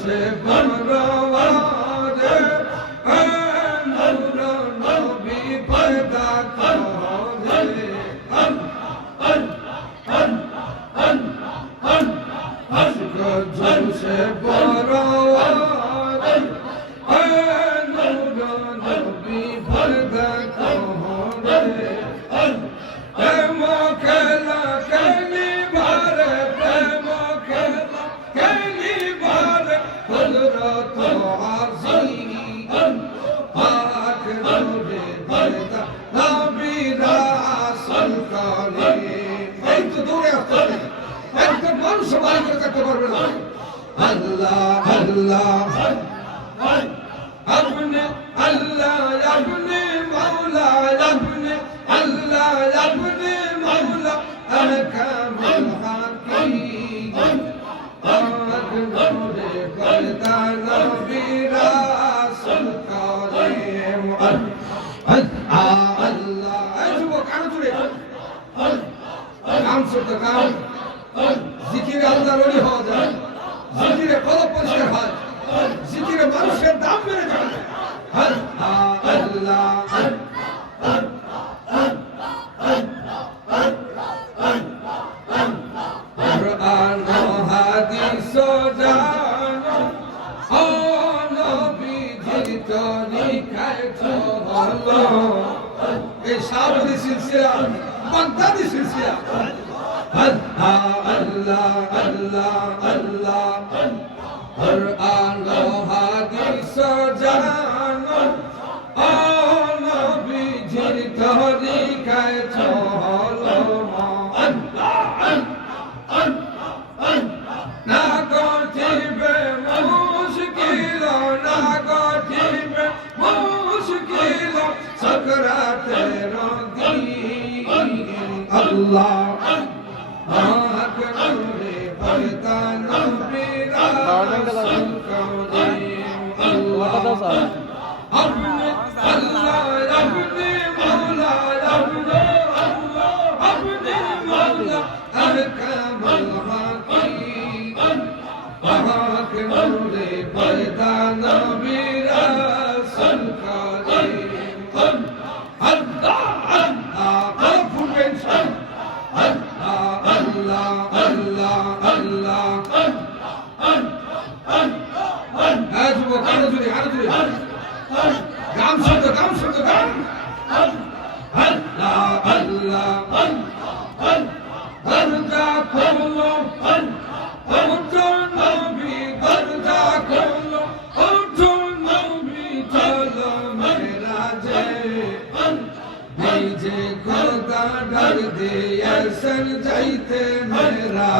से बनवारे नूर नबी पैदा करे अश्क जल से बनवारे नूर नबी पैदा करे प्रेम खेला कहनी बारे प्रेम खेला कहनी बारे कुदरत आज़ीम पाक नूरे पैदा नबी रासूल करे এই তো দৌড়ে আসতে হবে একটা মানুষ সবাই করতে পারবে না আল্লাহ আল্লাহ अपने अल्लाह अपने मौला अपने अल्लाह अपने मौला अहकामुल हकीम पाक नूरे पैदा नबी रासूल करीम अल्लाह ऐसे कान जुड़े काम सुनते काम जिकिर अल्लाह रोड़ी हो जाए जिकिर कलब परिष्कार হয় জিকিরে মানুষের দাম বেড়ে যাবে আল্লাহ কুরআন ও হাদিস জানো ও নবীজির তরিকায় চলো এই সাবরি সিলসিলা বাগদাদি সিলসিলা আল্লাহ আল্লাহ আল্লাহ कुरआन व हदीस जानो ओ नबीजिर तरीकाय चलो ना कठिबे मुश्किल ना कठिबे मुश्किल सकरातेर दिन अल्लाह पाक नूरे पैदा नबी रासूल करीम अल्लाह अपने अल्लाह अपने मौला अपने अल्लाह अपने मौला अहकामुल हकीम पाक नूरे पैदा नबी रासूल करीम अल्लाह अल्लाह फुटेन अल्लाह अल्लाह अल्लाह आज वो कान जुड़े गाम शब्द गाम अल्लाह अल्लाह दर्जा खोलो उठो नबी दर्जा खोलो उठो नबी चलो मेरा जे खुदा डर दिया सर जाइते मेरा